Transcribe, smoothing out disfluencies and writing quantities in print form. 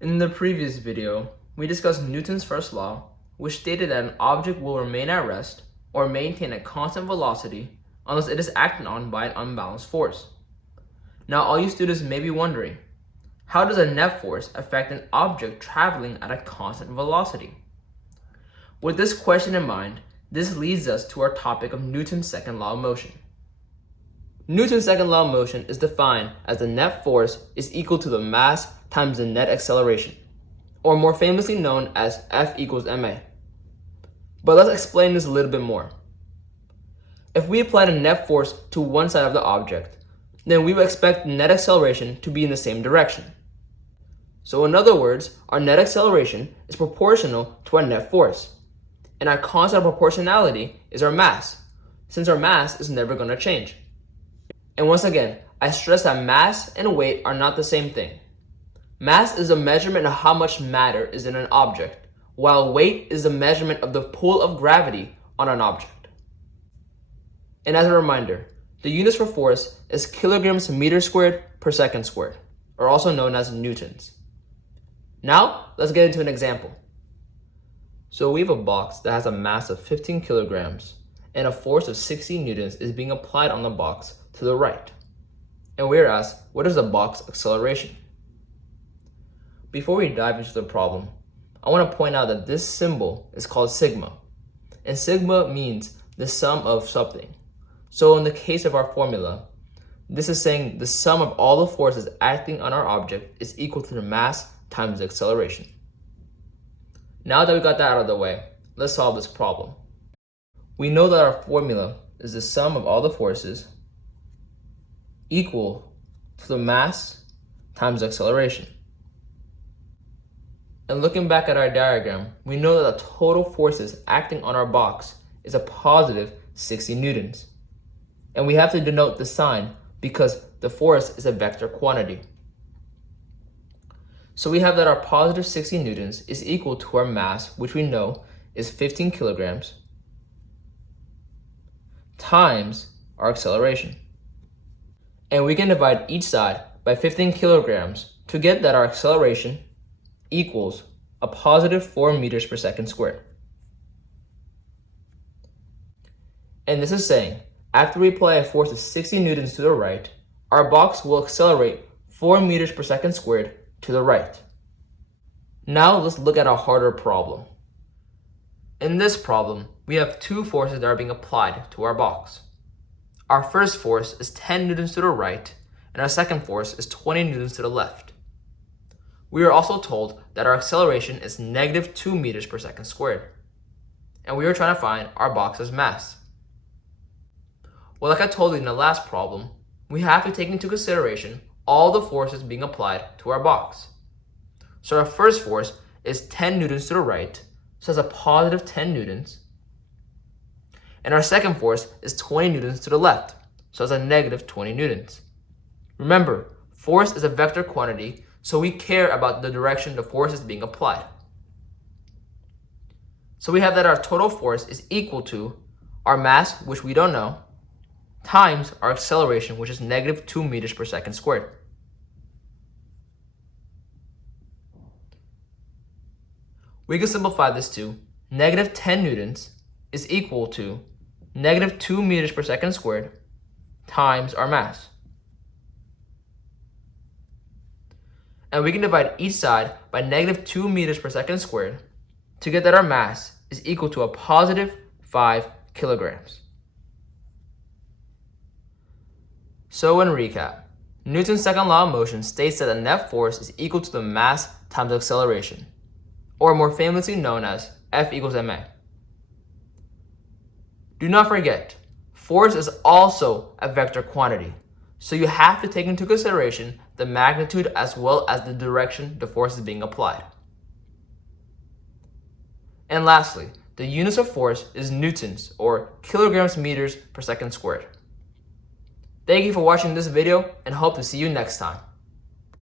In the previous video, we discussed Newton's first law, which stated that an object will remain at rest or maintain a constant velocity unless it is acted on by an unbalanced force. Now, all you students may be wondering, how does a net force affect an object traveling at a constant velocity? With this question in mind, this leads us to our topic of Newton's second law of motion. Newton's second law of motion is defined as the net force is equal to the mass times the net acceleration, or more famously known as F equals ma. But let's explain this a little bit more. If we applied a net force to one side of the object, then we would expect the net acceleration to be in the same direction. So in other words, our net acceleration is proportional to our net force, and our constant of proportionality is our mass, since our mass is never going to change. And once again, I stress that mass and weight are not the same thing. Mass is a measurement of how much matter is in an object, while weight is a measurement of the pull of gravity on an object. And as a reminder, the units for force is kilograms meters squared per second squared, or also known as newtons. Now, let's get into an example. So we have a box that has a mass of 15 kilograms and a force of 60 newtons is being applied on the box to the right. And we're asked, what is the box acceleration? Before we dive into the problem, I want to point out that this symbol is called sigma. And sigma means the sum of something. So in the case of our formula, this is saying the sum of all the forces acting on our object is equal to the mass times the acceleration. Now that we got that out of the way, let's solve this problem. We know that our formula is the sum of all the forces equal to the mass times the acceleration. And looking back at our diagram, we know that the total forces acting on our box is a positive 60 newtons. And we have to denote the sign because the force is a vector quantity. So we have that our positive 60 newtons is equal to our mass, which we know is 15 kilograms, times our acceleration. And we can divide each side by 15 kilograms to get that our acceleration equals a positive 4 meters per second squared. And this is saying, after we apply a force of 60 newtons to the right, our box will accelerate 4 meters per second squared to the right. Now let's look at a harder problem. In this problem, we have two forces that are being applied to our box. Our first force is 10 newtons to the right, and our second force is 20 newtons to the left. We are also told that our acceleration is negative 2 meters per second squared, and we are trying to find our box's mass. Well, like I told you in the last problem, we have to take into consideration all the forces being applied to our box. So our first force is 10 newtons to the right, so that's a positive 10 newtons. And our second force is 20 newtons to the left, so that's a negative 20 newtons. Remember, force is a vector quantity, so we care about the direction the force is being applied. So we have that our total force is equal to our mass, which we don't know, times our acceleration, which is negative 2 meters per second squared. We can simplify this to negative 10 newtons is equal to negative 2 meters per second squared times our mass. And we can divide each side by negative 2 meters per second squared to get that our mass is equal to a positive 5 kilograms. So in recap, Newton's second law of motion states that the net force is equal to the mass times the acceleration, or more famously known as F equals ma. Do not forget, force is also a vector quantity, so you have to take into consideration the magnitude as well as the direction the force is being applied. And lastly, the units of force is newtons, or kilograms meters per second squared. Thank you for watching this video and hope to see you next time.